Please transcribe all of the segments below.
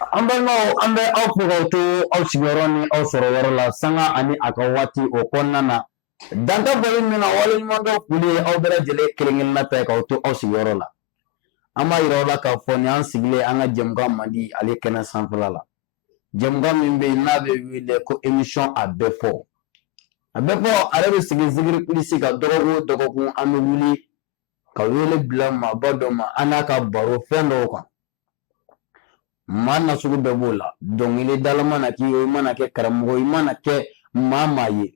An balimaw an bɛ aw fo k'aw to aw sigiyɔrɔ ni aw sɔrɔ yɔrɔ la sanga ani a ka waati o kɔnɔna na danta bɔli min na waleɲuman dɔ foli ye aw bɛɛ lajɛlen kelen-kelenna ta k'aw to aw sigiyɔrɔ la. An b'a yira aw la k'a fɔ ni an sigilen an ka jɛmukan man di ale kɛnɛ sanfɛla la. Jɛmukan min bɛ yen n'a bɛ wele ko émission a bɛɛ fɔ. A bɛɛ fɔ ale bɛ sigi zikiri kulisi ka dɔgɔkun o dɔgɔkun an bɛ wuli ka wele bila maaba dɔ ma an n'a ka baro fɛn dɔw kan. Maa nasugu bɛɛ b'o la dɔnkilidala mana k'i ye i mana kɛ karamɔgɔ i mana kɛ maa ye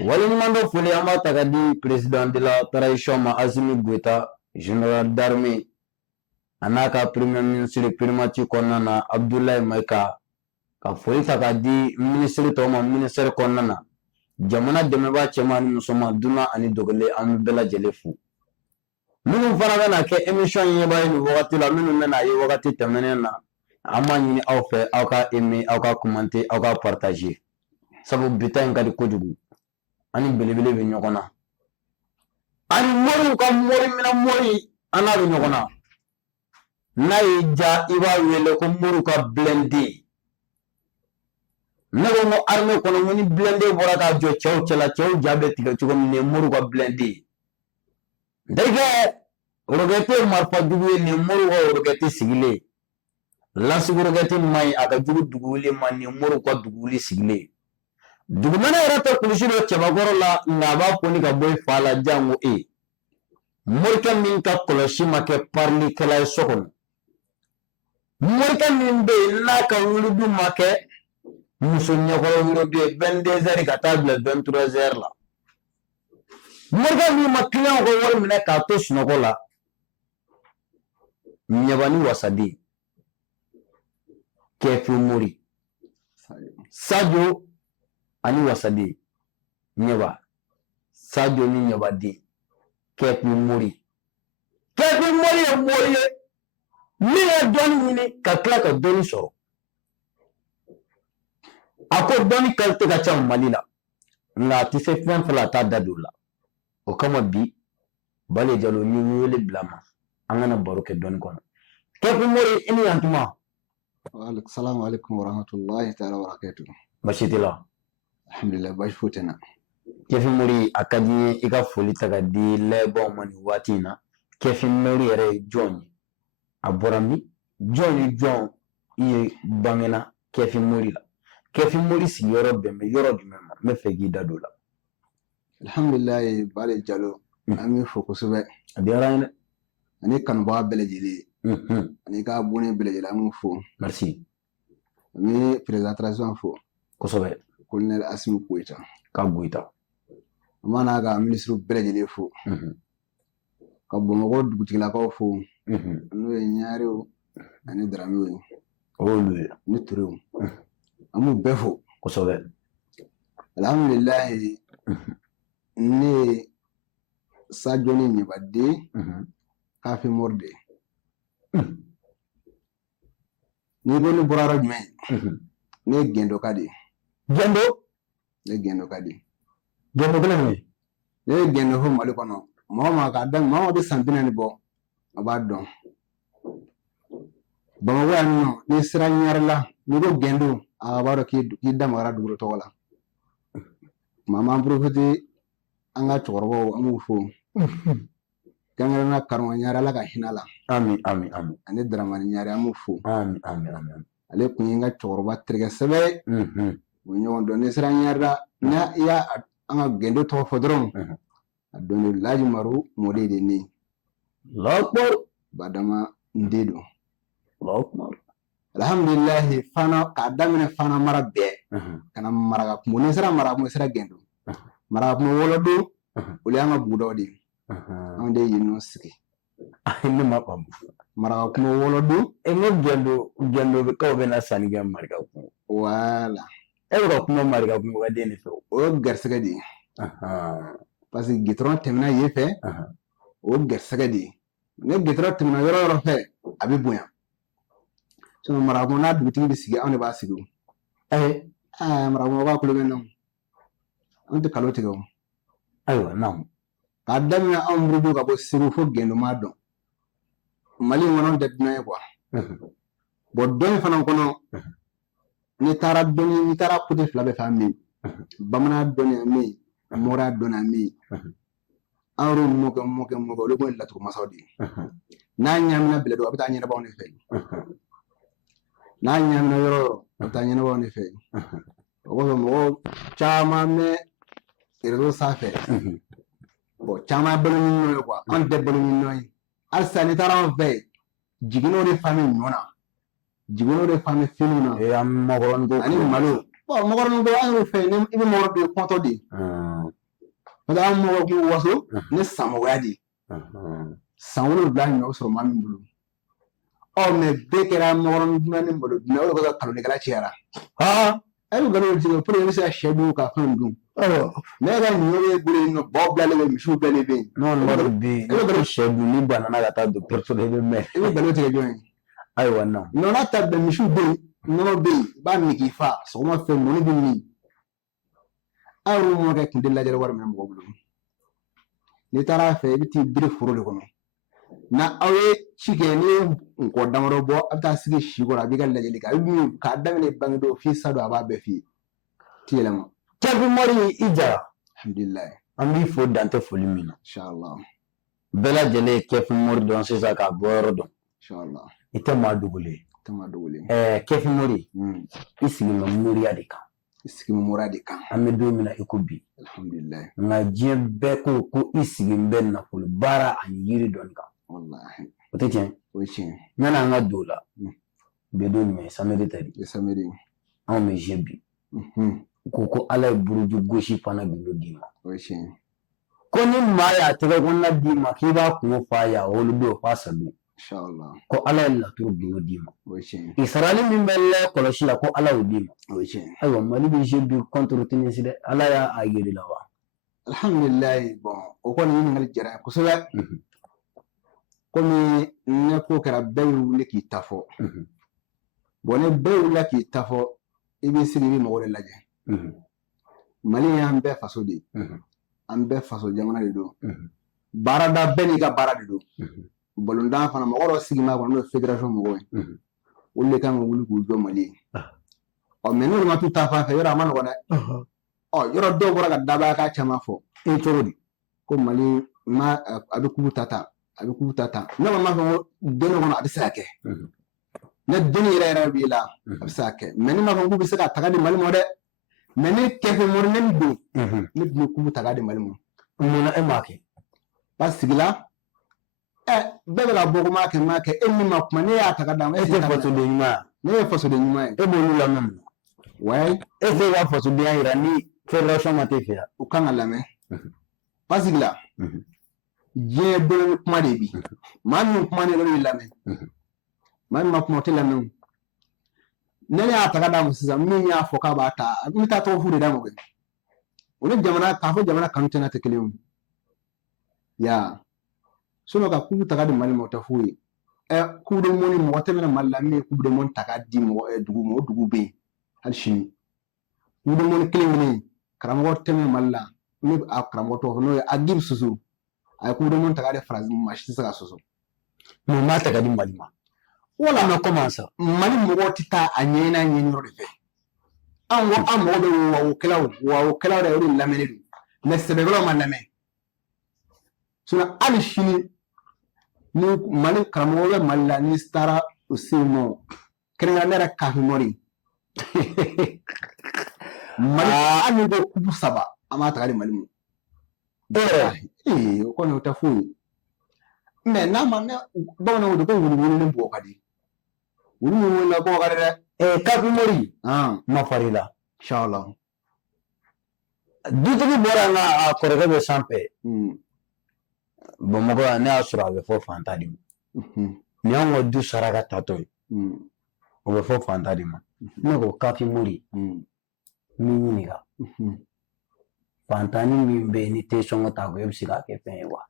waleɲuman dɔ foli an b'a ta ka di président de la transition ma Asimi Goita général d'armée a n'a ka premier ministre primature kɔnɔna na Abdoulaye Maïga ka foli ta ka di ministre tɔw ma ministère kɔnɔna na jamana dɛmɛbaa cɛman ni musoman dunan ani dɔgɔlen an bɛɛ lajɛlen fo. Minnu fana bɛna kɛ émission ɲɛbaa ye nin wagati la minnu bɛna ye wagati tɛmɛnen na an b'a ɲini aw fɛ aw ka aimer aw ka commenter aw ka partager sabu bita in ka di kojugu ani belebele bɛ ɲɔgɔn na ani moriw ka mori minɛ mori an n'a bɛ ɲɔgɔn na n'a y'i ja i b'a wele ko moriw ka blindé ne ko n ko armée kɔnɔ ko ni blindé bɔra k'a jɔ cɛw cɛla cɛw ja bɛ tigɛ cogo min nin ye moriw ka blindé ndeke rogete marifa jugu ye nin moriw ka rogete sigilen lansigo rogete man ɲi a ka jugu duguli ma nin moriw ka duguli sigilen dugumɛnɛ yɛrɛ tɛ kulusi dɔ cɛbakɔrɔ la nka a b'a foni ka bɔ i fa la jango morikɛ min ka kɔlɔsi ma kɛ parlikɛla ye so kɔnɔ morikɛ min bɛ yen n'a ka wuludu ma kɛ muso ɲɛkɔrɔ wuludu ye 22 heures ka taa bila 23 heures la morikɛ min ma client ka wari minɛ k'a to sunɔgɔ la ɲɛbani wasaden kɛfi mori Sadio ani wasaden ɲɛba Sadio ni ɲɛbaden kɛfi mori ye mori ye min ye dɔnni ɲini ka tila ka dɔnni sɔrɔ a ko dɔnni qualité ka ca Mali la nka a tɛ se fɛn fɛn la a t'a da don o la o kama bi Bale Jalo ni wele bila ma an kana baro kɛ dɔnni kɔnɔ kɛfi mori i ni yantuma. Assalamu alaikum warahmatullahi ta'ala wabarakatuh. Basi t'i la. Alhamdulillah basi foyi tɛ n na. Kɛfi mori a ka di n ye i ka foli ta ka di layɛbaaw ma nin waati in na kɛfi mori yɛrɛ ye jɔn ye a bɔra min jɔn ni jɔn i ye bangena kɛfi mori la kɛfi mori sigiyɔrɔ bɛn bɛ yɔrɔ jumɛn ma n bɛ fɛ k'i da don o la. Alhamdulillah Bale Jalo an b'i fo kosɛbɛ a diyara n ye dɛ ani kanubaga bɛɛ lajɛlen ani ka abonné bɛɛ lajɛlen an b'u fo. Merci. An bɛ président transition fo kosɛbɛ colonel Asimi Goita ka Goita an b'a n'a ka ministre bɛɛ lajɛlen fo ka Bamakɔ dugutigilakaw fo n'o ye Ɲarew ani Daramew ye olu ye ni Turew an b'u bɛɛ fo kosɛbɛ. Alhamdulillah ne ye Sadio ni ɲɛbaden kɛfi mori de ye n'i ko ne bɔra yɔrɔ jumɛn ne ye Gɛndoka de ye. Gɛndo? Ne ye Gɛndoka de ye. Gɛndo kelen min? Ne ye Gɛndo fo Mali kɔnɔ maa o maa k'a daminɛ maa o bɛ san 40 bɔ a b'a dɔn Bamakɔ yan nɔ n'i sera Ɲare la n'i ko Gɛndo a b'a dɔn k'i damagara dugukolo tɔgɔ la tuma m'an profité an ka cɛkɔrɔbaw an b'u fo kɛrɛnkɛrɛnnenya Karamɔgɔ Ɲare Ala ka hinɛ a la. Ami ami ami. Ani Daramani Ɲare an b'u fo. Ami ami ami. Ale tun ye n ka cɛkɔrɔba terikɛ sɛbɛ u ye ɲɔgɔn dɔn n'i sera Ɲare la ni i y'a an ka Gɛndo tɔgɔ fɔ dɔrɔn a dɔn Laji Maru mɔden de ne ye. Alahu akibaru. Badama n den don. Alahu akibaru. Alhamdulillah Fana k'a daminɛ Fana mara bɛɛ ka na Marakakungo n'i sera Marakakungo i sera Gɛndo Marakakungo Wɔlɔdo olu y'an ka bugudaw de ye anw de ye yen nɔ sigi. Ne ma faamu. Marakakungo Wɔlɔdo n ko Gɛndo kaw bɛna sanni kɛ Marakakungo. Voilà. E bɛ ka kuma Marakakungo ka den de fɛ o ye garisɛgɛ de ye parce que gitɔrɔn tɛmɛna yen fɛ o ye garisɛgɛ de ye ni gitɔrɔn tɛmɛna yɔrɔ yɔrɔ fɛ a bɛ bonya sinon Marakakungo n'a dugutigi bɛ sigi anw de b'a sigi o. Marakakungo ka kulo bɛ n na an tɛ kalo tigɛ o. Ayiwa naamu. K'a daminɛ anw Moribo ka bɔ Segu fo Gɛndo m'a dɔn Mali in kɔnɔ anw tɛ dunan ye quoi bon dɔn fana kɔnɔ ni taara côté fila bɛɛ fɛ an bɛ yen bamanan dɔnni an bɛ yen mɔriya dɔnni an bɛ yen an y'o mɔkɛ olu kɔni laturu masaw de ye n'a ɲamina bɛlɛdɔ a bɛ taa ɲɛnabɔw de fɛ n'a ɲamina yɔrɔ a bɛ taa ɲɛnabɔw de fɛ o kɔfɛ mɔgɔw caman bɛ réseau sanfɛ bon caman balo ni ɲɔgɔn ye quoi an tɛ balo ni ɲɔgɔn ye halisa ni taara an fɛ jiginɛw de fan bɛ ɲɔ na jiginɛw de fan bɛ finiw na an makɔrɔni ko ani malo bon makɔrɔni ko an y'o fɛ i bɛ makɔrɔni ko kɔntɔ de parce que an mɔgɔ kun waso ni sanmɔgɔya de san 7 ɲɔ bɛ sɔrɔ maa min bolo mɛ bɛɛ kɛra makɔrɔni dunan ni malo dunan o de kɔsɔn kalonikɛla cayara a bɛ nkalon tigɛ pour que i bɛ se ka sɛ dun ka fɛnw dun ne ka ɲɔ bɛ bolo yen nɔ baw bilalen bɛ misiw bilalen bɛ yen n'o bɛ yen sɛ dun ni banana ka taa dɔgɔtɔrɔso la i bɛ mɛn i bɛ nkalon tigɛ jɔn ye ayiwa nɔnɔ ta bɛn misiw bɛ yen nɔnɔ bɛ yen i b'a min k'i fa sɔgɔma fɛ mɔni bɛ min aw y'o mɔkɛ kun tɛ lajɛli wari minɛ mɔgɔ bolo n'i taara fɛ i bɛ t'i biri foro de kɔnɔ na aw ye ci kɛ n'i ye nkɔ damadɔ bɔ a bɛ taa sigi si kɔrɔ a b'i ka lajɛli kɛ a bɛ min k'a daminɛ bangedo f'i sa don a b'a bɛɛ f'i ye ti yɛlɛma Kɛfi Mori i jara alhamdulilayi an b'i fo dantɛ foli min na inshallah bɛɛ lajɛlen ye Kɛfi Mori dɔn sisan k'a bɔ yɔrɔ dɔn inshallah i tɛ maa dogolen Kɛfi Mori i sigi bɛ moriya de kan i sigi bɛ moriya de kan an bɛ don min na i ko bi alhamdulilayi nka diɲɛ bɛɛ ko i sigi bɛ nafolo baara ani yiri dɔnni kan wallahi o tɛ tiɲɛ o ye tiɲɛ yanni an ka don o la bi don jumɛn samedi tɛ de samedi anw bɛ jɛ bi ko ala ye buruju gosi fana gindo d'i ma o ye tiɲɛ ko ni maa y'a tɛgɛ kɔnɔna d'i ma k'i b'a kungo f'a ye a wolo don f'a sago inshallah ko ala ye laturu gindo d'i ma o ye tiɲɛ israeli min bɛ lɛ kɔlɔsi la ko ala y'o d'i ma o ye tiɲɛ ayiwa mali bɛ jɛ bi contre tenisi dɛ ala y'a yiri la wa alhamdulilayi bon o kɔni ɲininkali diyara n ye kosɛbɛ komi ne ko kɛra bɛɛ bɛ wuli k'i ta fɔ bon ni bɛɛ wulila k'i ta fɔ i b'i sigi i bɛ mɔgɔw de lajɛ mali y'an bɛɛ faso de ye an bɛɛ faso jamana de don baarada bɛɛ n'i ka baara de don balontan fana mɔgɔ dɔ sigi ma kɔnɔ n'o ye fédération mɔgɔw ye olu de kan ka wuli k'u jɔ mali ye mɛ n'olu ma t'u ta fan fɛ yɔrɔ a ma nɔgɔn dɛ yɔrɔ dɔw bɔra ka dabaya k'a caman fɔ cogo di ko mali a bɛ kubu ta a bɛ kubu ta ne kɔni m'a fɔ ko don dɔ kɔnɔ a bɛ se ka kɛ ne deni yɛrɛ b'i la a bɛ se ka kɛ mɛ ne m'a fɔ k'u bɛ se ka taga di mali ma dɛ mɛ ne Kɛfi Mori ne min don ne tun bɛ kubu ta k'a di mali ma munna e m'a kɛ ba sigila bɛɛ bɛ ka bɔ ko m'a kɛ e min ma kuma ne y'a ta ka d'a ma e tɛ fasoden ɲuman ne ye fasoden ɲuman ye e b'olu lamɛn mun wayi e tɛ ka fasodenya yira ni fédération ma t'e fɛ yan u kan ka lamɛn ba sigila diɲɛ bɛɛ bɛ kuma de bi maa min kuma ne bɛ lamɛn maa min ma kuma o tɛ lamɛn ne y'a ta ka d'a ma sisan min y'a fɔ k'a b'a ta a bɛ taa tɔgɔ fu de d'a ma koyi o ni jamana k'a fɔ jamana kanu tɛna tɛ kelen ye ya ka kubu ta ka di mali ma o tɛ foyi ye kubu de mɔni mɔgɔ tɛ bɛna mali la min ye kubu de mɔni ta k'a di mɔgɔ dugu ma o dugu bɛ yen hali sini kubu de mɔni kelen karamɔgɔ tɛ bɛna mali la ne a karamɔgɔ tɔgɔ fɔ n'o ye Agib Soso a ye kubu de mɔni ta k'a di Faransi ma si tɛ se ka soso mun b'a ta ka di mali ma wala na comment ça mali mɔgɔw tɛ taa a ɲɛɲini a ɲɛɲiniyɔrɔ de fɛ an ko an mɔgɔ bɛ wawokɛlaw de o de lamɛnnen don mɛ sɛbɛkɛlaw ma lamɛn hali sini ni mali karamɔgɔ bɛ mali la ni taara o se yen nɔ kɛrɛnkɛrɛn ne yɛrɛ Kɛfi Mori mali hali ni ko kubu 3 an b'a ta ka di mali ma o kɔni o tɛ foyi mɛ n'a ma bamananw de ko wulu ni bɔgɔ ka di wulu la bɔgɔ ka di dɛ Kɛfi Mori ma far'i la inshallah dutigi bɔra an ka a kɔrɔkɛ bɛ sanfɛ Bamakɔ yan ne y'a sɔrɔ a bɛ fɔ fantan de ma ni y'anw ka du saraka tatɔ ye o bɛ fɔ fantan de ma ne ko Kɛfi Mori n b'i ɲininka fantanni min bɛ yen ni tɛ sɔn ka taa ko e bɛ se k'a kɛ fɛn ye wa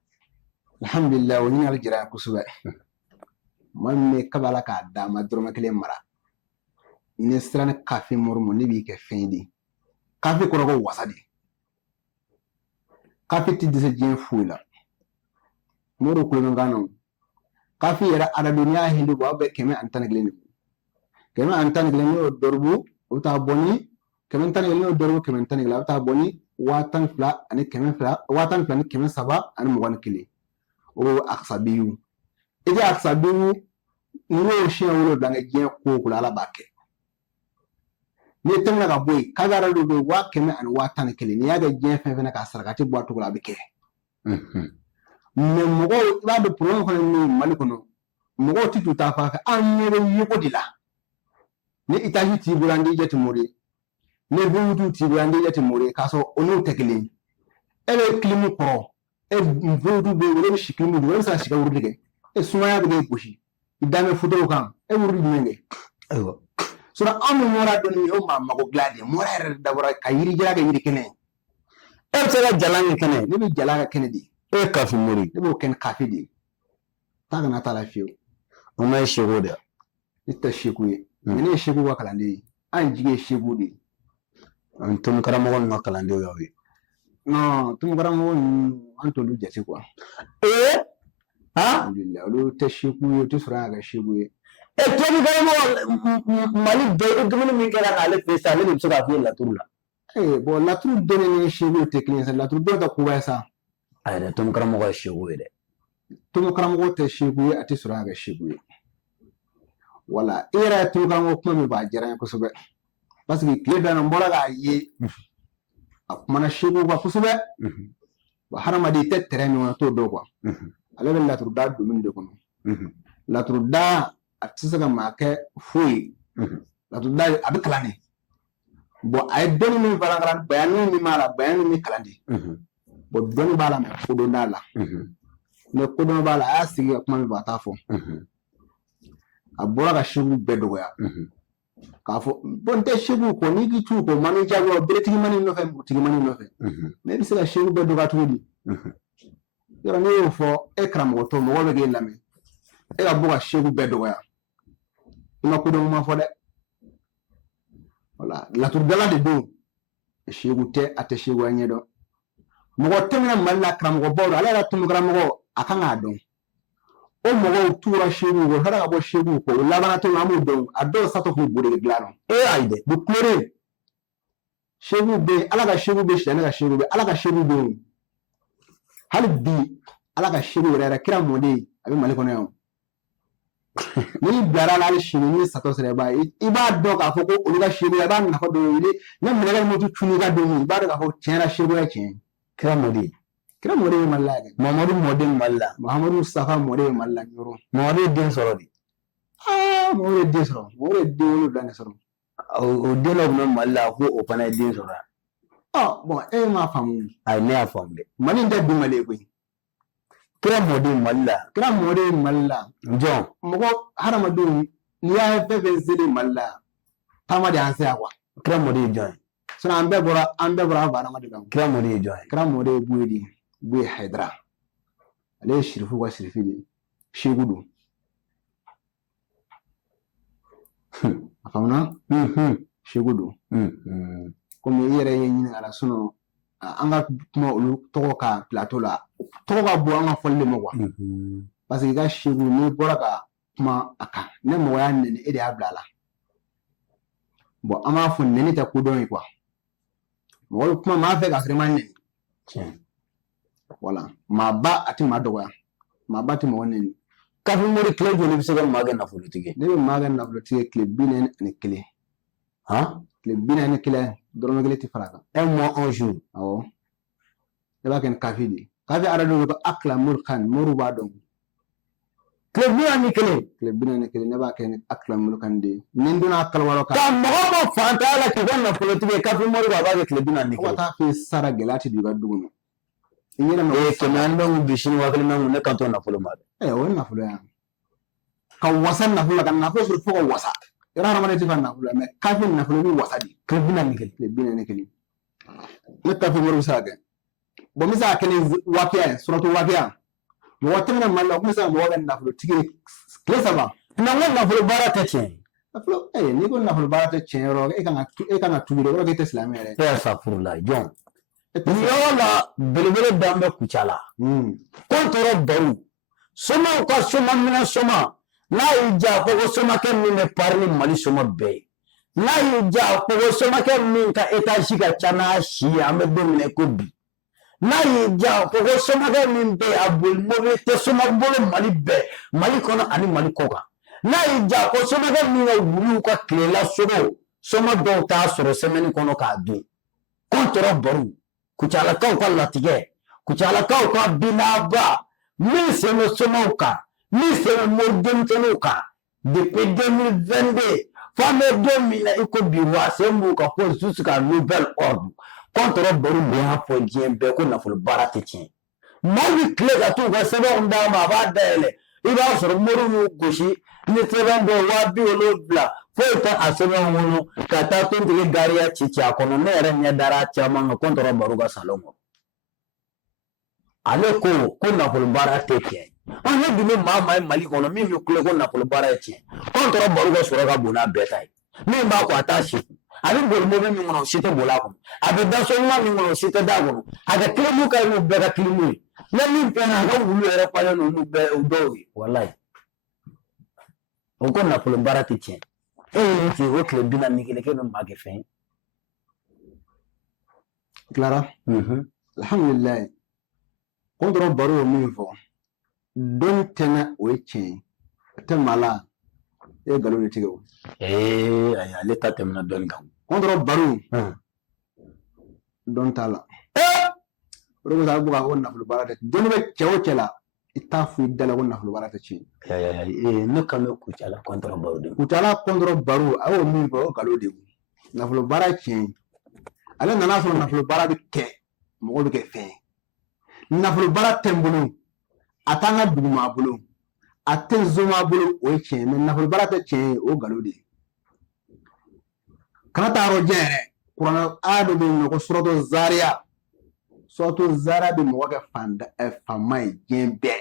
alhamdulilayi o ɲininkali diyara n ye kosɛbɛ maa min bɛ kaba la k'a d'a ma dɔrɔmɛ 1 mara ni sera ni Kɛfi Mori ma ne b'i kɛ fɛn ye de Kɛfi kɔrɔ ko wasa de Kɛfi tɛ dɛsɛ diɲɛ foyi la Mori kulonkɛ kan na Kɛfi yɛrɛ arabe n'i y'a hindu bɔ aw bɛ 111 de kɛmɛ ani tan ni kelen n'o dɔrɔgu o bɛ taa bɔ ni kɛmɛ tan ni kelen n'o dɔrɔgu kɛmɛ tan ni kelen a bɛ taa bɔ ni 10,000 ani kɛmɛ 10,000 ni kɛmɛ 3 ani 21 o aksabiyu i tɛ aksabiyu n'o siɲɛ 7 kɛ diɲɛ ko o ko la Ala b'a kɛ n'i tɛmɛna ka bɔ yen kagara dɔ bɛ yen 100 ani 11 n'i y'a kɛ diɲɛ fɛn fɛn na k'a sarakati bɔ a cogo la a bɛ kɛ mɛ mɔgɔw i b'a dɔn problème fana min bɛ Mali kɔnɔ mɔgɔw tɛ t'u ta fan fɛ an ɲɛ bɛ yeko de la ni itaji t'i bolo an t'i jate mori ni buutu t'i bolo an t'i jate mori k'a sɔrɔ o n'o tɛ kelen e bɛ kilimu kɔrɔ e buutu bɛ yen o bɛ si kilimu duguma e bɛ se ka si ka wurudi kɛ e sumaya bɛ k'e gosi i da bɛ fotow kan e wurudi jumɛn kɛ ayiwa sɔrɔ anw bɛ mɔra dɔɔni ye o maa mago dilan de mɔra yɛrɛ dabɔra ka yiri jala kɛ yiri kɛnɛ e bɛ se ka jalan kɛ kɛnɛ ne bɛ jalan kɛ kɛnɛ de e ye kafi mori ne b'o kɛ ni kafi de ye taa kana taa la fiyewu o ma ye seko de ne tɛ seko ye ne ye seko ka kalanden ye an jigi ye seko de ye tomu karamɔgɔ ninnu ka kalandenw y'aw ye non tomu karamɔgɔ ninnu an t'olu jate quoi alhamdulilayi olu tɛ seko ye o tɛ sɔrɔ an ka kɛ seko ye tomu karamɔgɔ Mali bɛɛ dumuni min kɛra k'ale fɛ sa ale de bɛ se k'a f'i ye laturu la bon laturu dɔnni ni seko tɛ kelen ye sa laturu dɔw ta koba ye sa a yɛrɛ tomu karamɔgɔ ye seko ye dɛ tomu karamɔgɔ tɛ seko ye a tɛ sɔrɔ an ka kɛ seko ye wala i yɛrɛ ye tomu karamɔgɔ kuma min b'a diyara n ye kosɛbɛ parce que tile bɛɛ na n bɔra k'a ye a kumana seko kan kosɛbɛ hadamaden i tɛ terrain min kɔnɔ t'o dɔn quoi ale bɛ laturu da domaine de kɔnɔ laturu da a tɛ se ka maa kɛ foyi laturu da a bɛ kalan de bon a ye dɔnni min fara bayani min b'a la bayani min kalan de bon dɔnni b'a la mɛ kodɔn t'a la mɛ kodɔn b'a la a y'a sigi ka kuma min fɔ a t'a fɔ a bɔra ka seko bɛɛ dɔgɔya k'a fɔ bon n tɛ seko kɔ n'i k'i t'u kɔ mani jago beretigi mani nɔfɛ butigi mani nɔfɛ mais i bɛ se ka seko bɛɛ dɔgɔya cogo di yɔrɔ ne y'o fɔ e karamɔgɔ tɔ mɔgɔ bɛ k'e lamɛn e ka bɔ ka seko bɛɛ dɔgɔya i ma kodɔn ma fɔ dɛ wala laturudala de don seko tɛ a tɛ seko ɲɛ dɔn mɔgɔ tɛmɛna Mali la karamɔgɔbaw ale yɛrɛ tomu karamɔgɔ a kan k'a dɔn o mɔgɔw tura seko kɔ hɛrɛ ka bɔ seko kɔ o labanatɔ an b'o dɔn a dɔw satɔ k'u bolo de dilan ayi dɛ bu kulere seko bɛ yen ala ka seko bɛ silamɛ ka seko bɛ ala ka seko bɛ yen hali bi ala ka seko yɛrɛ kira mɔden a bɛ Mali kɔnɔ yan n'i bilara la hali sini n'i satɔ sera i b'a dɔn k'a fɔ ko olu ka seko i b'a nafa dɔn ne minɛkɛ moto cunni ka don i b'a dɔn k'a fɔ tiɲɛna seko ye tiɲɛ kira mɔden kira mɔden ye Mali la dɛ Mamadu mɔden Mali la Mahamadu Safa mɔden ye Mali la ɲɔrɔ Mamadu ye den sɔrɔ de Mamadu ye den sɔrɔ Mamadu ye den 7 de sɔrɔ o den dɔ tun bɛ Mali la ko o fana ye den sɔrɔ bon e m'a faamu ayi ne y'a faamu dɛ Mali in tɛ bi Mali ye koyi kira mɔden Mali la kira mɔden Mali la jɔn mɔgɔ hadamadenw n'i y'a ye fɛn fɛn selen Mali la taama de y'an se yan quoi kira mɔden ye jɔn ye sinon an bɛɛ bɔra an fa hadamaden kan kira mɔden ye jɔn ye kira mɔden ye Buye de ye Buye Hayidara ale ye sirifu ka sirifi de seko don a faamuna seko don komi i yɛrɛ ye ɲininka la sinon an ka kuma olu tɔgɔ ka plateau la tɔgɔ ka bon an ka fɔli de ma quoi parce que i ka seko n'i bɔra ka kuma a kan ne mɔgɔ y'a nɛni e de y'a bila a la bon an b'a fɔ nɛni tɛ kodɔn ye quoi mɔgɔ bɛ kuma maa fɛ k'a sɔrɔ i ma nɛni voilà maa ba a tɛ maa dɔgɔya maa ba tɛ mɔgɔ nɛni kafi mori tile joli bɛ se ka maa kɛ nafolotigi ne bɛ maa kɛ nafolotigi tile 41 tile 41 dɔrɔmɛ 1 tɛ fara a kan 1 mois 11 jours awɔ ne b'a kɛ ni kafi de ye kafi arajo ko akila morikan moriw b'a dɔn tile 41 tile 41 ne b'a kɛ ni akila morikan de ye ni n donna kalo wɔɔrɔ kan ka mɔgɔ ma fantanya la k'i ka nafolotigi ye kafi mori b'a kɛ tile 41 fo ka taa f'i sara gɛlɛya tɛ don i ka du kɔnɔ i ɲɛna ma kɛmɛ an bɛ bi sini wa kelen na ne kan to nafolo ma dɛ o ye nafolo ye ka wasa nafolo la ka nafolo sɔrɔ fo ka wasa yɔrɔ hadamaden tɛ ka nafolo la mɛ kafi nafolo bɛ wasa de tile 41 tile 41 ne kafi mori bɛ se ka kɛ bon n bɛ se ka kɛ ni wakiya ye suratu wakiya mɔgɔ tɛmɛna Mali la o tun bɛ se ka mɔgɔ kɛ nafolotigi ye tile 3 na n ko nafolo baara tɛ tiɲɛ nafolo n'i ko nafolo baara tɛ tiɲɛ yɔrɔ e kan ka tugu de yɔrɔ k'e tɛ silamɛ yɛrɛ e y'a sa furu la jɔn nin yɔrɔ la belebele dan bɛ kuca la ko tɔɔrɔ baro somaw ka soma minɛ soma n'a y'i diya ko somakɛ min bɛ pari ni Mali soma bɛɛ ye n'a y'i diya ko somakɛ min ka étage ka ca n'a si ye an bɛ don min na ko bi n'a y'i diya ko somakɛ min bɛ a boli mobili tɛ somabolo Mali bɛɛ Mali kɔnɔ ani Mali kɔ kan n'a y'i diya ko somakɛ min ka wuluw ka tilela sogo soma dɔw t'a sɔrɔ semaine kɔnɔ k'a dun contre baro Kucalakaw ka latigɛ Kucalakaw ka binaba min sen bɛ somaw kan min sen bɛ mori denmisɛnninw kan depuis 2022 fo an bɛ don min na i ko bi wa sen b'u ka ko jusqu'à nouvel ordre contre baro de y'a fɔ diɲɛ bɛɛ ko nafolo baara tɛ tiɲɛ maa bɛ tile ka t'u ka sɛbɛnw d'a ma a b'a dayɛlɛ i b'a sɔrɔ mori y'u gosi ni sɛbɛn dɔ 270 foyi tɛ a sɛbɛn kɔnɔ ka taa tontigi gariya ci a kɔnɔ ne yɛrɛ ɲɛ dara caman kan contre baro ka salon kɔnɔ ale ko nafolo baara tɛ tiɲɛ ne dun bɛ maa ye Mali kɔnɔ min bɛ kule ko nafolo baara ye tiɲɛ contre baro ka sɔrɔ ka bon n'a bɛɛ ta ye min b'a ko a t'a si a bɛ boli mobili min kɔnɔ o si tɛ boli a kɔnɔ a bɛ da so ɲuman min kɔnɔ o si tɛ da kɔnɔ a ka kilimu ka ɲi n'u bɛɛ ka kilimu ye ne min fɛn na a ka wulu yɛrɛ falen n'olu bɛɛ o dɔw ye walayi o ko nafolo baara tɛ tiɲɛ e ye ten o tile 41 kɛ bɛ maa kɛ fɛn ye Clara alhamdulillah contre baro ye min fɔ don tɛnɛ o ye tiɲɛ ye a tɛ maa la e ye nkalon de tigɛ o ayi ale ta tɛmɛna dɔɔni kan contre baro dɔn t'a la o de kosɔn a bɛ bɔ k'a ko nafolo baara tɛ dɔnni bɛ cɛ o cɛ la i t'a fɔ i da la ko nafolo baara tɛ tiɲɛ ne kan bɛ Kucala contre baro de Kucala contre baro a y'o min fɔ o nkalon de ye nafolo baara ye tiɲɛ ye ale nana sɔrɔ nafolo baara bɛ kɛ mɔgɔw bɛ kɛ fɛn ye nafolo baara tɛ n bolo a t'an ka dugu maa bolo a tɛ n zoma bolo o ye tiɲɛ ye mais nafolo baara tɛ tiɲɛ ye o nkalon de ye kana taa yɔrɔ jan yɛrɛ kuranɛ aya dɔ bɛ yen nɔ ko suratu Zaria bɛ mɔgɔ kɛ fanba ye diɲɛ bɛɛ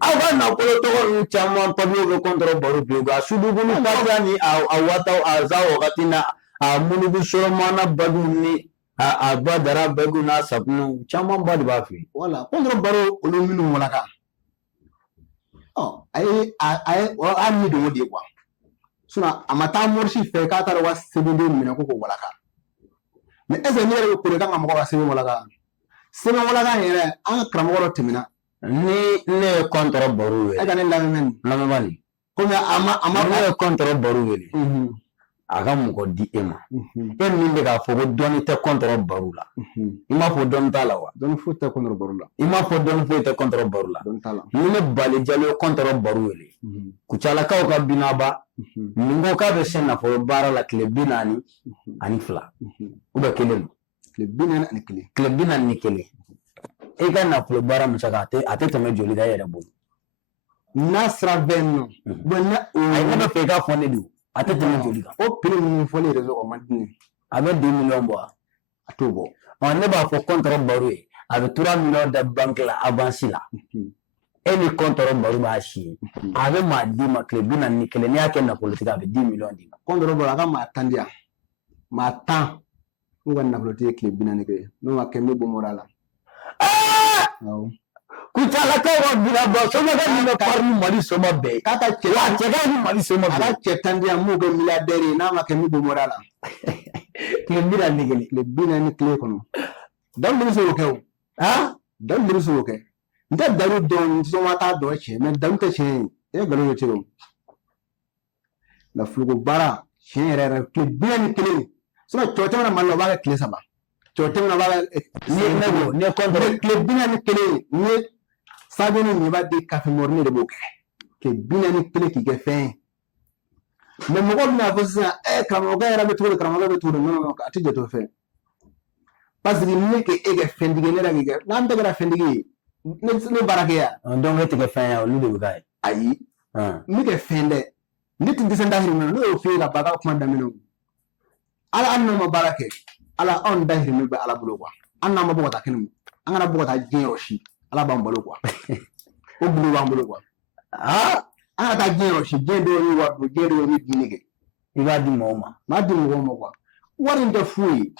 aw ka nafolo tɔgɔ ninnu caman papiye bɛ contre baro bi nka suduguni papiye ni a wataw a za wagati na a munugu soromana bagiw ni a badara bagiw n'a safunɛw caman ba de b'a fɛ yen wala contre baro olu minnu walaka a ye ni don o de ye quoi sinon a ma taa morisi fɛ k'a taara wa sɛbɛnden minɛ ko k'o walaka mais est ce que ne yɛrɛ bɛ kule kan ka mɔgɔ ka sɛbɛn walaka sɛbɛn walaka yɛrɛ an ka karamɔgɔ dɔ tɛmɛna ni ne ye contre baro ye e ka ne lamɛn nin komi a ma ne ye contre baro wele a ka mɔgɔ di e ma e min bɛ k'a fɔ ko dɔnni tɛ contre baro la i m'a fɔ dɔnni t'a la wa dɔnni foyi tɛ contre baro la i m'a fɔ dɔnni foyi tɛ contre baro la dɔnni t'a la ni ne Bali Jalo ye contre baro wele Kucalakaw ka binaba nin ko k'a bɛ se nafolo baara la tile 42 ou bien kelen tile 41 tile 41 e ka nafolo baara musaka a tɛ tɛmɛ joli kan e yɛrɛ bolo n'a sera 20 ne bɛ fɛ i ka fɔ ne de a tɛ tɛmɛ joli kan o prix minnu fɔlen réseau kan man di ne a bɛ 2 millions bɔ a t'o bɔ ne b'a fɔ contre baro ye a bɛ 3 millions da banque la avance la e ni contre baro b'a si a bɛ maa di ma tile 41 n'i y'a kɛ nafolotigi a bɛ 10 millions di ma contre baro a ka maa 10 di yan maa 10 n'u ka nafolotigi tile 41 n'o ma kɛ n bɛ bɔ mɔra la Kucalakaw ka binaba somakɛ min bɛ pari ni Mali soma bɛɛ k'a ka cɛ wa cɛ ka ni Mali soma bɛɛ a ka cɛ 10 di yan m'o kɛ milliardaire ye n'a ma kɛ n bɛ bɔ mɔra la tile 41 tile 41 kɔnɔ dalu bɛ se k'o kɛ o dalu bɛ se k'o kɛ n tɛ dalu dɔn soma t'a dɔn tiɲɛ mais dalu tɛ tiɲɛ ye e ye nkalon ye cogo nafolo baara tiɲɛ yɛrɛ yɛrɛ tile 41 sinon cɛw caman na Mali la o b'a kɛ tile 3 cɛw caman na b'a kɛ ne contre tile 41 ni Sadio ni ɲɛba di kafe mɔrini de b'o kɛ tile 41 k'i kɛ fɛn ye mais mɔgɔw bɛna fɔ sisan karamɔgɔkɛ yɛrɛ bɛ cogo di karamɔgɔkɛ bɛ cogo di non a tɛ jate o fɛ parce que ne k'e kɛ fɛntigi ye ne yɛrɛ k'i kɛ n'an bɛɛ kɛra fɛntigi ye ne baara kɛ yan donc e tɛ kɛ fɛn ye olu de bɛ k'a ye ayi n bɛ kɛ fɛn dɛ ne tɛ dɛsɛ dahirimɛ ne y'o f'i ye ka ban ka kuma daminɛ ala an n'an ma baara kɛ ala anw dahirimɛ bɛ ala bolo quoi an n'an ma bɔ ka taa kɛnɛ ma an kana bɔ ka taa diɲɛ yɔrɔsi ala b'an balo quoi o bulu b'an bolo quoi an ka taa diɲɛ yɔrɔsi diɲɛ dɔw ye wari don diɲɛ dɔw ye dumuni kɛ i b'a di mɔgɔw ma m'a di mɔgɔw ma quoi wari in tɛ foyi ye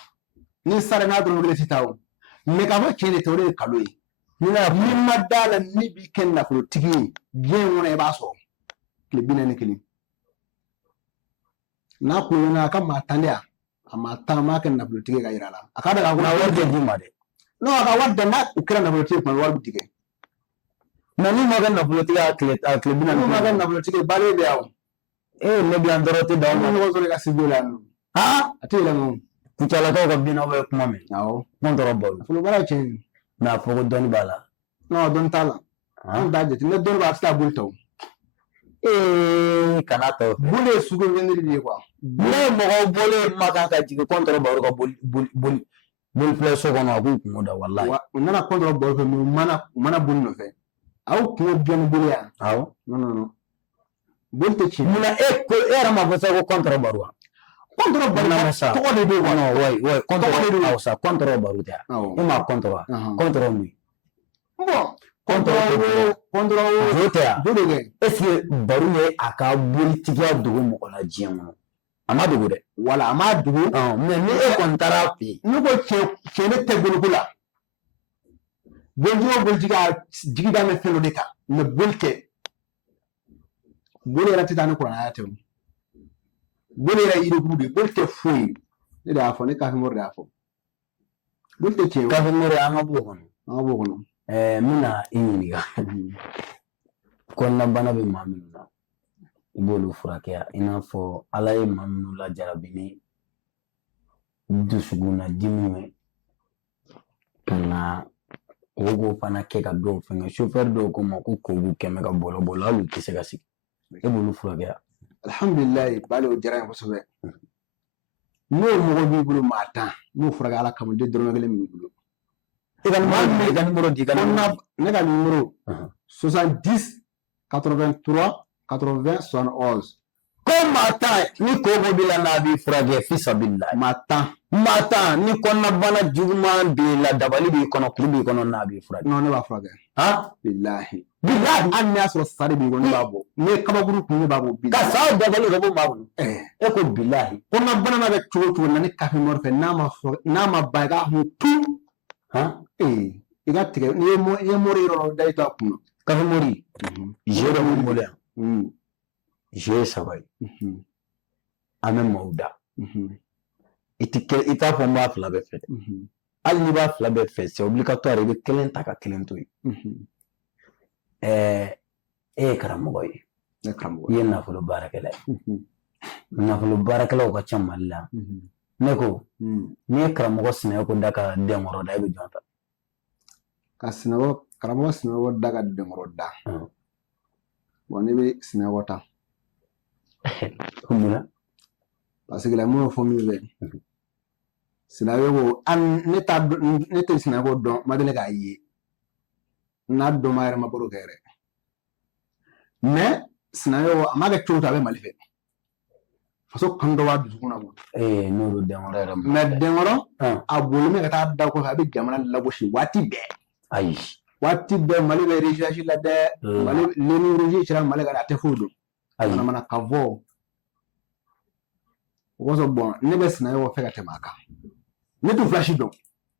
ni sara n'a dɔrɔn kelen tɛ taa o mais k'a fɔ tiɲɛ de tɛ o de ye kalo ye min ma dala ni bi ken nafolotigi ye diɲɛ kɔnɔ i b'a sɔrɔ tile 41 n'a ko n'a ka maa tan de a maa tan m'a kɛ nafolotigi ka yira la a ka daga na wari tɛ d'i ma dɛ non a ka wari da n'a u kɛra nafolotigi kuma wari bɛ tigɛ na ni ma kɛ nafolotigi a tile 40 n'u ma kɛ nafolotigi bale de yawo ne bi an dɔrɔn tɛ d'aw ma ɲɔgɔn sɔrɔ i ka sigi la a tɛ yɛlɛma kucalakaw ka binna bɛ kuma min awɔ kɔntɔrɔ balo fɔlɔ baara tiɲɛ mais a fɔ ko dɔnni b'a la non dɔnni t'a la an t'a jate ne dɔnni b'a se ka boli ta o kana tɔ boli ye sugu wɛndiri de ye quoi ne mɔgɔw bɔlen ma kan ka jigin kɔntɔrɔ baro ka boli filɛ so kɔnɔ a k'u kungo da walayi u nana kɔntɔrɔ baro fɛ mais u mana boli nɔfɛ aw kungo bɛɛ ni boli yan awɔ non boli tɛ tiɲɛ munna e yɛrɛ ma fɔ sa ko kɔntɔrɔ baro wa kɔntɔrɔ baro tɔgɔ de bɛ yen non ouais kɔntɔrɔ awɔ sa kɔntɔrɔ baro tɛ e ma kɔntɔrɔ wa kɔntɔrɔ mun kɔntɔrɔ wo tɛ yan est-ce que baro ye a ka bolitigiya dogo mɔgɔ la diɲɛ kɔnɔ a ma dogo dɛ wala a ma dogo mais ni e kɔni taara fɛ yen ne ko cɛ ne tɛ boloko la bolitigi o bolitigi a jigi da bɛ fɛn dɔ de kan mais boli tɛ boli yɛrɛ tɛ taa ni kuranaya tɛ o boli yɛrɛ yirikuru de boli tɛ foyi ne de y'a fɔ ne kafimori de y'a fɔ boli tɛ tiɲɛ o kafimori an ka b'o kɔnɔ an ka b'o kɔnɔ n bɛna i ɲininka kɔnɔnabana bɛ maa minnu na i b'olu furakɛ i n'a fɔ ala ye maa minnu lajarabi ni dusukun na dimiw ye ka na o ko fana kɛ ka dɔw fɛngɛ chauffeur dɔw ko ma ko b'u kɛmɛ ka bɔlɔ hali u tɛ se ka sigi e b'olu furakɛ alhamdulilayi bale o diyara n ye kosɛbɛ n'o mɔgɔ b'i bolo maa tan n'o furakɛ ala kama den dɔrɔmɛ kelen b'i bolo i ka numéro di ne ka numéro 70 83 80 71 ko maa tan ni ko b'i la n'a b'i furakɛ fisabilila maa tan ni kɔnɔnabana juguman b'i la dabali b'i kɔnɔ kuru b'i kɔnɔ n'a b'i furakɛ non ne b'a furakɛ bilahi hali n'i y'a sɔrɔ sari b'i kɔnɔ ne b'a bɔ ne ye kabakuru kun ne b'a bɔ ka sa dabali ka bɔ maa bolo e ko bilahi kɔnɔnabana na bɛ cogo cogo na ni kafe mɔri fɛ n'a ma ba i k'a hun tu i ka tigɛ n'i ye mori yɔrɔ da i to a kun na kafe mori je dɔ b'u bolo yan je ye saba ye an bɛ maaw da i t'a fɔ n b'a fila bɛɛ fɛ dɛ hali n'i b'a fila bɛɛ fɛ c'est obligatoire i bɛ kelen ta ka kelen to yen e ye karamɔgɔ ye i ye nafolo baarakɛla ye nafolo baarakɛlaw ka ca Mali la ne ko n'i ye karamɔgɔ Sinayoko da ka dɛnkɔrɔ da i bɛ jɔn ta ka karamɔgɔ Sinayoko da ka dɛnkɔrɔ da bon ne bɛ Sinayoko ta munna parce que la mun fɔ min bɛ Sinayoko ne tɛ Sinayoko dɔn ma deli k'a ye n'a dɔn ma yɛrɛ ma baro kɛ yɛrɛ mais Sinayoko a ma kɛ cogo cogo a bɛ Mali fɛ faso kanu dɔ b'a dusukun na n'olu dɛnkɔrɔ yɛrɛ mais dɛnkɔrɔ a boli mɛ ka taa da kɔfɛ a bɛ jamana lagosi waati bɛɛ ayi waati bɛɛ Mali bɛ région la dɛ Mali leni région sera Mali ka a tɛ foyi dɔn mana ka fɔ o kosɔn bon ne bɛ Sinayoko fɛ ka tɛmɛ a kan ne t'u fila si dɔn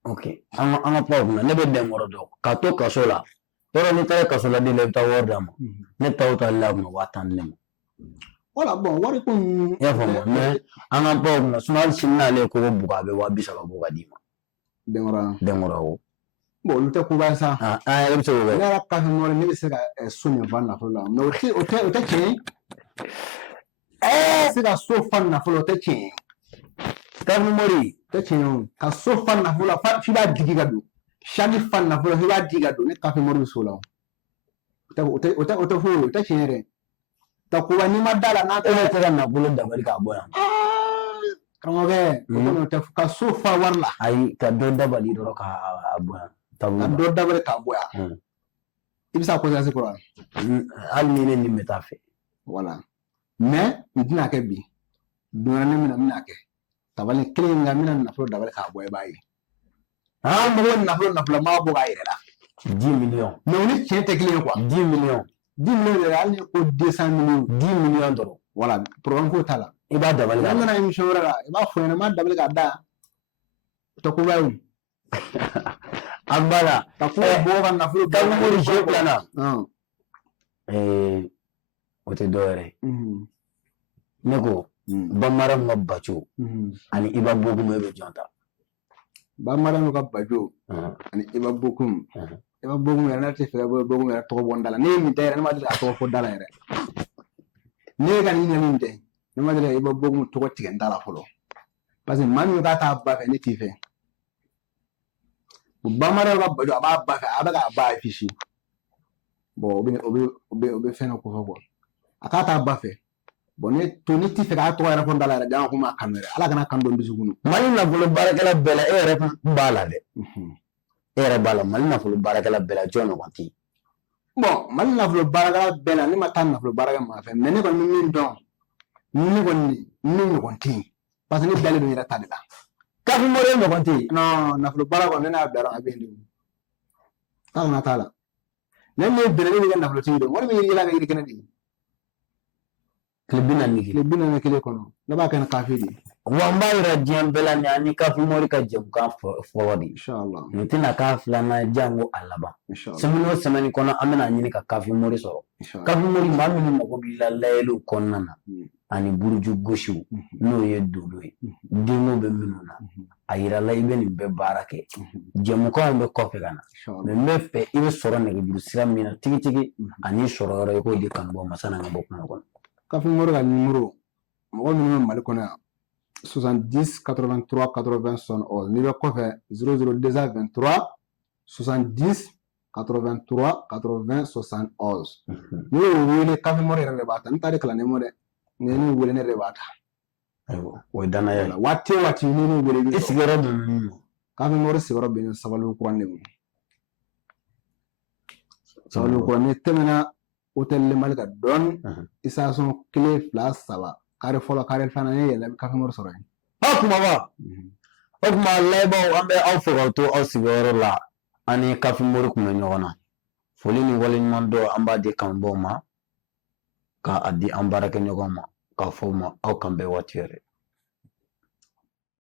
ok an ka kuma kunna ne bɛ dɛnkɔrɔ dɔn ka to kaso la yɔrɔ n'i taara kaso la den la i bɛ taa wari d'a ma ne taw ta la kun 50 ne ma wala bon wari ko i y'a faamu mais an ka kuma kunna hali sini n'ale ye koko bugu a bɛ 30 bɔ ka d'i ma dɛnkɔrɔ o bon olu tɛ koba sa e bɛ se k'o kɛ ne yɛrɛ kafe mɔri ne bɛ se ka so min fa nafolo la mais o tɛ tiɲɛ se ka so fa nafolo o tɛ tiɲɛ kafe mɔri tɛ tiɲɛ o ka so fa nafolo la f'i b'a digi ka don sani fa nafolo f'i b'a digi ka don ne kafe mɔri bɛ so la o tɛ foyi o tɛ tiɲɛ yɛrɛ ta koba n'i ma da la n'a tɛ se ka nafolo dabali k'a bɔ yan karamɔgɔkɛ o kɔni o tɛ ka so fa wari la ayi ka dɔ dabali dɔrɔn k'a bɔ yan ka dɔ dabali k'a bɔ yan i bɛ se a kɔsɛbɛ kɔrɔ hali ni ne nin bɛ taa fɛ voilà mais n tɛna kɛ bi don wɛrɛ ne bɛna kɛ tabali kelen in nka n bɛna nafolo dabali k'a bɔ i b'a ye mɔgɔ nafolo maa bɔ k'a yɛrɛ la 10 millions mais o ni tiɲɛ tɛ kelen ye quoi 10 millions 10 millions yɛrɛ hali ni ko 200 millions 10 millions dɔrɔn voilà problème ko t'a la i b'a dabali an nana émission wɛrɛ la i b'a fɔ ɲɛna n b'a dabali k'a da o tɛ koba ye Ambala. Ka kuma bɔ ka nafolo Ka mori je plana. Ah. O te dɔ yɛrɛ. Ne ko bamara ma bacho ani iba bokum e be jonta. Bamara no ka bajo ani iba bokum. Iba bokum yɛrɛ te fɛ bokum yɛrɛ tɔgɔ bɔ ndala. Ne mi tɛ yɛrɛ ne ma deli ka tɔgɔ fɔ dala yɛrɛ. Ne ka ni ɲɛni tɛ. Ne ma deli ka iba bokum tɔgɔ tigɛ ndala fɔlɔ. Parce que maa min ka taa ba fɛ ne t'i fɛ. Bamara ka bajo a b'a ba fɛ a bɛ k'a ba afficher. Bon o bɛ fɛn dɔ kofɔ quoi. A k'a taa ba fɛ. Bon ne t'i fɛ k'a tɔgɔ yɛrɛ fɔ ndala yɛrɛ jaa ko maa kanu yɛrɛ Ala kana kan don dusukun. Mali nafolo baarakɛla bɛɛ la e yɛrɛ b'a la dɛ. E yɛrɛ b'a la Mali nafolo baarakɛla bɛɛ la jɔn ɲɔgɔn tɛ yen. Bon Mali nafolo baarakɛla bɛɛ la ne ma taa nafolo baarakɛ maa fɛ mais ne kɔni bɛ min dɔn ne ɲɔgɔn tɛ yen parce que ne dalen don n yɛrɛ ta de la. Kafin Mori ɲɔgɔn tɛ yen. Non nafolo baara kɔni ne n'a bila a bɛ yen de. Taa kana t'a la. Ne min bɛnna ne bɛ kɛ nafolotigi de wari bɛ yiri la ka yiri kɛnɛ de. Tile 41 kɔnɔ ne b'a kɛ ni kafe de. Wa n b'a yira diɲɛ bɛɛ la ni ani Kafin Mori ka jɛmukan fɔlɔ de. Inshallah. Nin tɛna k'a filanan jango a laban. Semaine o semaine kɔnɔ an bɛna ɲini ka Kafin Mori sɔrɔ. Kafin Mori maa minnu mago b'i la layɛliw kɔnɔna na ani buruju gosiw n'o ye dolo ye denko bɛ minnu na a yirala i bɛ nin bɛɛ baara kɛ jɛmukanw bɛ kɔfɛ ka na mais n bɛ fɛ i bɛ sɔrɔ nɛgɛjuru sira min na tigitigi ani sɔrɔ yɔrɔ i k'o di kanubɔ ma sanni an ka bɔ kuma kɔnɔ. Kafin Mori ka numéro mɔgɔ minnu bɛ Mali kɔnɔ yan 70 83 80 71 n'i bɛ kɔfɛ 00223 70 83 80 71 n'i y'o wele Kafin Mori yɛrɛ de b'a ta n ta de kalannen mo dɛ n'i ye ne wele ne de b'a ta. Ayiwa o ye danaya ye. Waati o waati n'i ye ne wele i sigiyɔrɔ bɛnnen don. Kafin Mori sigiyɔrɔ bɛnnen Sabalibugu de ma. Sabalibugu n'i tɛmɛna hôtel Le Mali kan dɔɔni station 1 2 3 carré fɔlɔ carré filanan ne yɛlɛ bɛ Kafin Mori sɔrɔ yen. O kumaba o kuma layɛbaaw an bɛ aw fo k'aw to aw sigiyɔrɔ la an ni Kafin Mori tun bɛ ɲɔgɔn na foli ni waleɲuman dɔ an b'a di kanubaaw ma k'a di an baarakɛɲɔgɔnw ma k'a fɔ u ma aw kan bɛn waati yɛrɛ.